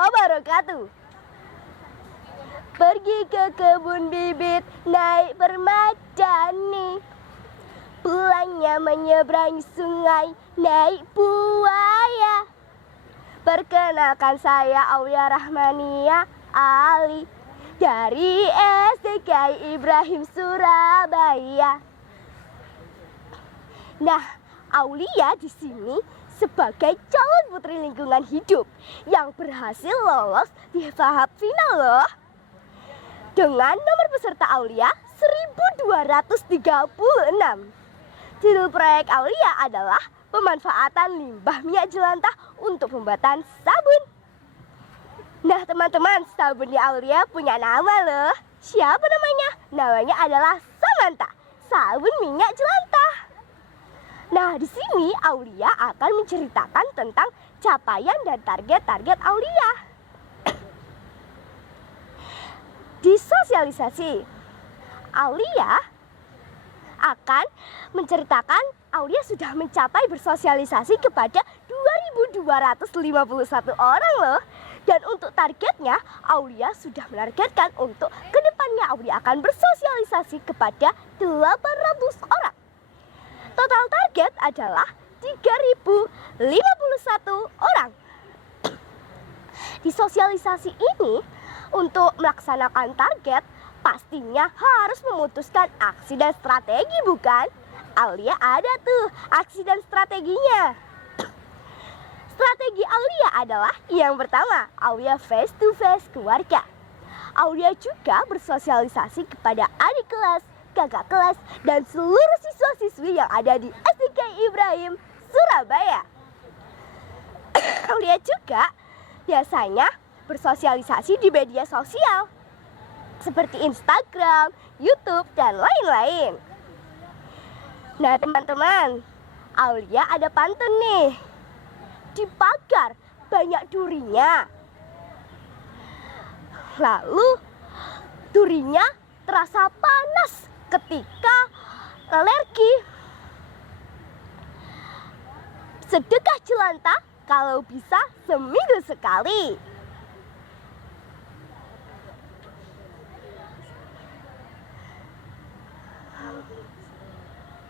wabarakatuh. Pergi ke kebun bibit naik permadani, pulangnya menyeberangi sungai naik buaya. Perkenalkan saya Aulia Rahmania Ali dari SD Kyai Ibrahim Surabaya. Nah, Aulia di sini sebagai calon putri lingkungan hidup yang berhasil lolos di tahap final loh. Dengan nomor peserta Aulia 1236. Judul proyek Aulia adalah pemanfaatan limbah minyak jelantah untuk pembuatan sabun. Nah teman-teman, sabunnya Aulia punya nama loh. Siapa namanya? Namanya adalah Samantha, sabun minyak jelantah. Nah, di sini Aulia akan menceritakan tentang capaian dan target-target Aulia. Di sosialisasi, Aulia akan menceritakan Aulia sudah mencapai bersosialisasi kepada 2.251 orang loh. Dan untuk targetnya, Aulia sudah menargetkan untuk kedepannya Aulia akan bersosialisasi kepada 800 orang. Total target adalah 3.051 orang. Di sosialisasi ini, untuk melaksanakan target, pastinya harus memutuskan aksi dan strategi, bukan? Aulia ada tuh aksi dan strateginya. Strategi Aulia adalah yang pertama, Aulia face to face keluarga. Aulia juga bersosialisasi kepada adik kelas, kakak kelas, dan seluruh siswa-siswi yang ada di SD Kyai Ibrahim Surabaya. Aulia juga biasanya bersosialisasi di media sosial seperti Instagram, YouTube, dan lain-lain. Nah teman-teman, Aulia ada pantun nih. Di pagar banyak durinya, lalu durinya terasa panas ketika alergi. Sedekah jelantah kalau bisa seminggu sekali.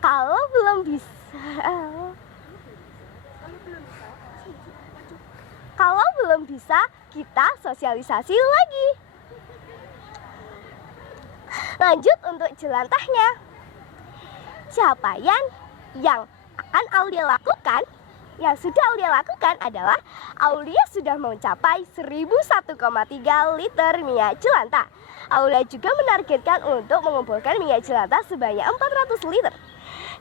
Kalau belum bisa, kita sosialisasi lagi. Lanjut untuk jelantahnya. Capaian yang akan Aulia lakukan, yang sudah Aulia lakukan adalah Aulia sudah mencapai 1.001,3 liter minyak jelantah. Aulia juga menargetkan untuk mengumpulkan minyak jelantah sebanyak 400 liter.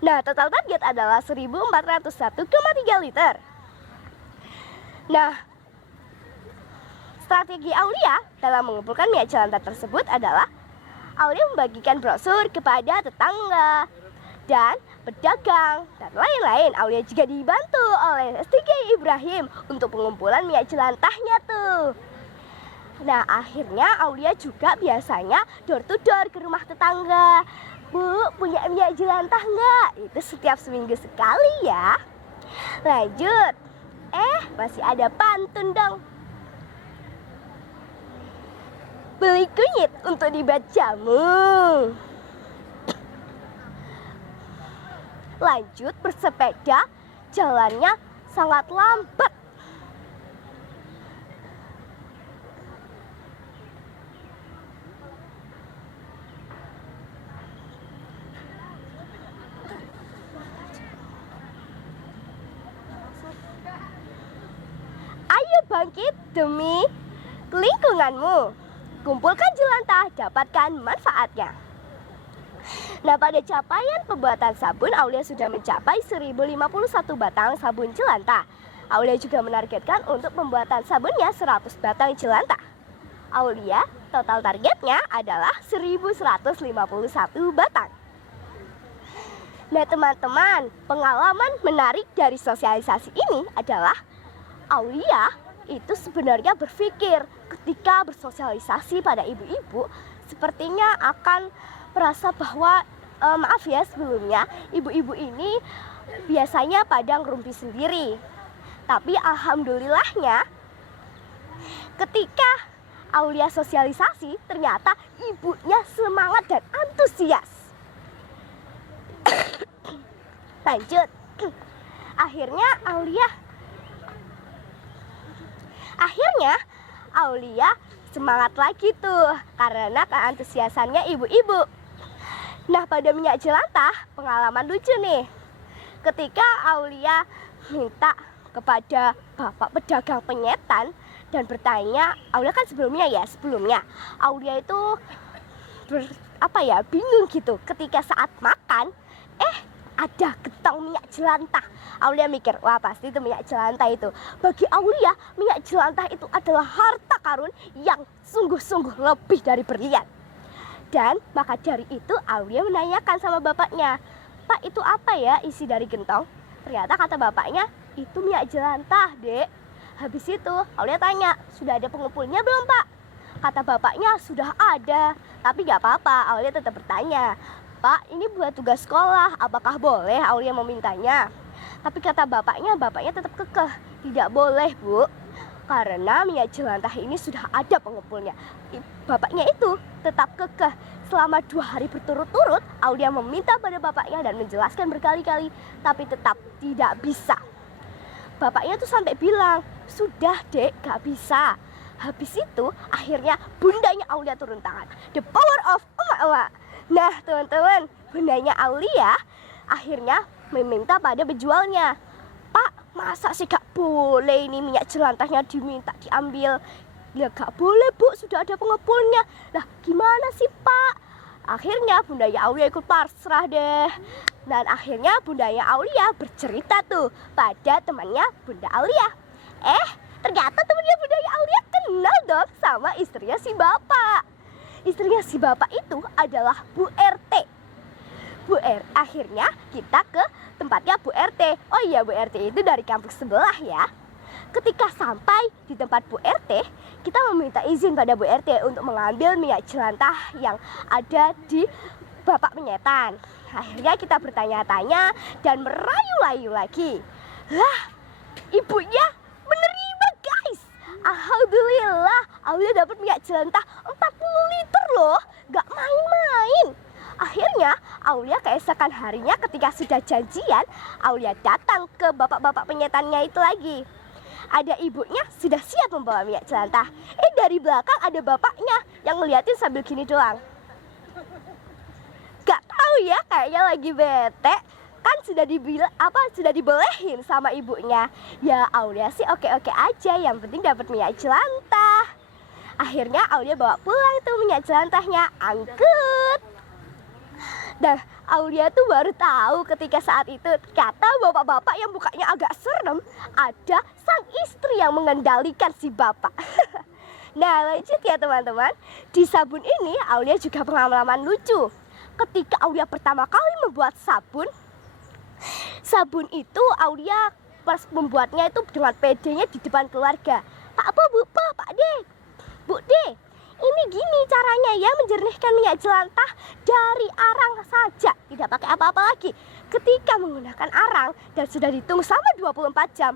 Nah, total target adalah 1.401,3 liter. Nah, strategi Aulia dalam mengumpulkan minyak jelantah tersebut adalah Aulia membagikan brosur kepada tetangga dan pedagang dan lain-lain. Aulia juga dibantu oleh SD Kyai Ibrahim untuk pengumpulan minyak jelantahnya tuh. Nah, akhirnya Aulia juga biasanya door to door ke rumah tetangga. Bu, punya minyak jelantah nggak? Itu setiap seminggu sekali ya. Lanjut. Masih ada pantun dong. Beli kunyit untuk dibuat jamu. Lanjut bersepeda, jalannya sangat lambat. Ayo bangkit demi lingkunganmu. Kumpulkan jelantah, dapatkan manfaatnya. Nah, pada capaian pembuatan sabun, Aulia sudah mencapai 1.051 batang sabun jelantah. Aulia juga menargetkan untuk pembuatan sabunnya 100 batang jelantah. Aulia total targetnya adalah 1.151 batang. Nah teman-teman, pengalaman menarik dari sosialisasi ini adalah Aulia itu sebenarnya berpikir ketika bersosialisasi pada ibu-ibu sepertinya akan merasa bahwa maaf ya sebelumnya ibu-ibu ini biasanya padang rumpi sendiri. Tapi alhamdulillahnya Ketika Aulia sosialisasi, ternyata ibunya semangat dan antusias. Lanjut. Akhirnya Aulia semangat lagi tuh karena keantusiasannya ibu-ibu. Nah, pada minyak jelantah pengalaman lucu nih. Ketika Aulia minta kepada bapak pedagang penyetan dan bertanya, Aulia kan sebelumnya Aulia itu bingung gitu ketika saat makan ada getong minyak jelantah. Aulia mikir, wah pasti itu minyak jelantah itu. Bagi Aulia, minyak jelantah itu adalah harta karun yang sungguh-sungguh lebih dari berlian. Dan maka dari itu Aulia menanyakan sama bapaknya, Pak, itu apa ya isi dari gentong? Ternyata kata bapaknya, itu minyak jelantah, Dek. Habis itu Aulia tanya, sudah ada pengepulnya belum, Pak? Kata bapaknya, sudah ada. Tapi gak apa-apa, Aulia tetap bertanya, Pak, ini buat tugas sekolah, apakah boleh Aulia memintanya? Tapi kata bapaknya tetap kekeh, tidak boleh, Bu. Karena minyak jelantah ini sudah ada pengepulnya. Bapaknya itu tetap kekeh. Selama 2 hari berturut-turut, Aulia meminta pada bapaknya dan menjelaskan berkali-kali, tapi tetap tidak bisa. Bapaknya tuh sampai bilang, sudah Dek, gak bisa. Habis itu akhirnya bundanya Aulia turun tangan. The power of emak-emak. Nah teman-teman, bundanya Aulia akhirnya meminta pada penjualnya, Pak, masa sih gak boleh ini minyak jelantahnya diambil? Ya gak boleh, Bu, sudah ada pengepulnya. Lah gimana sih, Pak? Akhirnya bundanya Aulia ikut pasrah deh. Dan akhirnya bundanya Aulia bercerita tuh pada temannya Bunda Aulia. Ternyata temannya bundanya Aulia kenal dong sama istrinya si bapak. Istrinya si bapak itu adalah Bu RT. Akhirnya kita ke tempatnya Bu RT. Oh iya, Bu RT itu dari kampung sebelah ya. Ketika sampai di tempat Bu RT, kita meminta izin pada Bu RT untuk mengambil minyak jelantah yang ada di bapak penyetan. Akhirnya kita bertanya-tanya dan merayu-rayu lagi. Lah, ibunya menerima, guys. Alhamdulillah, Aulia dapat minyak jelantah 40 liter loh. Gak main-main. Akhirnya Aulia keesokan harinya ketika sudah janjian, Aulia datang ke bapak-bapak penyetannya itu lagi. Ada ibunya sudah siap membawa minyak jelantah. Dari belakang ada bapaknya yang ngeliatin sambil gini doang. Gak tahu ya, kayaknya lagi bete. Kan sudah dibolehin sama ibunya. Ya Aulia sih oke-oke aja, yang penting dapat minyak jelantah. Akhirnya Aulia bawa pulang tuh minyak jelantahnya, angkut. Dan Aulia tuh baru tahu ketika saat itu kata bapak-bapak yang mukanya agak serem, ada sang istri yang mengendalikan si bapak. Nah lanjut ya teman-teman. Di sabun ini Aulia juga pengalaman lucu. Ketika Aulia pertama kali membuat sabun itu Aulia pas membuatnya itu dengan PD-nya di depan keluarga. Pak De, Bu De, ini gini caranya ya menjernihkan minyak jelantah dari arang saja, tidak pakai apa-apa lagi. Ketika menggunakan arang dan sudah ditunggu selama 24 jam,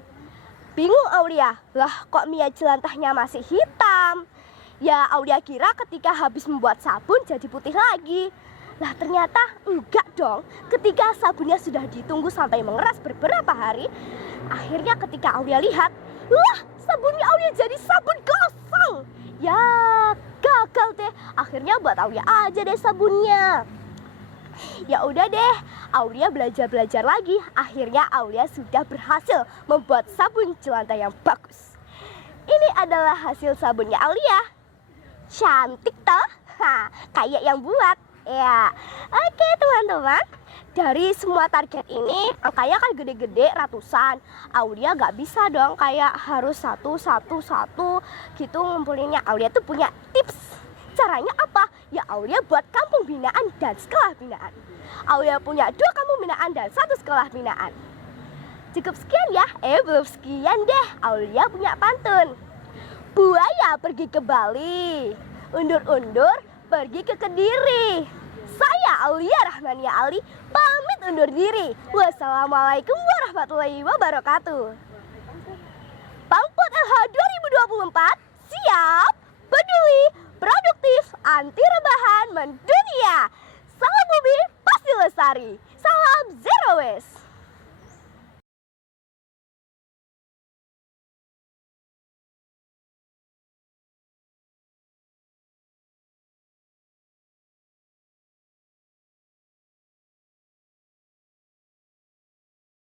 bingung Aulia, lah kok minyak jelantahnya masih hitam? Ya Aulia kira ketika habis membuat sabun jadi putih lagi. Lah ternyata enggak dong. Ketika sabunnya sudah ditunggu sampai mengeras beberapa hari, akhirnya ketika Aulia lihat, lah sabunnya Aulia jadi sabun gosong. Ya gagal deh. Akhirnya buat Aulia aja deh sabunnya. Ya udah deh, Aulia belajar lagi. Akhirnya Aulia sudah berhasil membuat sabun jelantah yang bagus. Ini adalah hasil sabunnya Aulia. Cantik toh? Kayak yang buat. Ya, oke teman-teman. Dari semua target ini, angkanya kan gede-gede ratusan. Aulia gak bisa dong kayak harus satu gitu ngumpulinnya. Aulia tuh punya tips. Caranya apa? Ya Aulia buat kampung binaan dan sekolah binaan. Aulia punya 2 kampung binaan dan 1 sekolah binaan. Cukup sekian ya? Belum sekian deh. Aulia punya pantun. Buaya pergi ke Bali, undur-undur pergi ke Kediri. Saya Aulia Rahmania Ali pamit undur diri. Wassalamualaikum warahmatullahi wabarakatuh. Pangput LH 2024 siap, peduli, produktif, anti rebahan, mendunia. Salam bumi pasti lestari. Salam Zero Waste.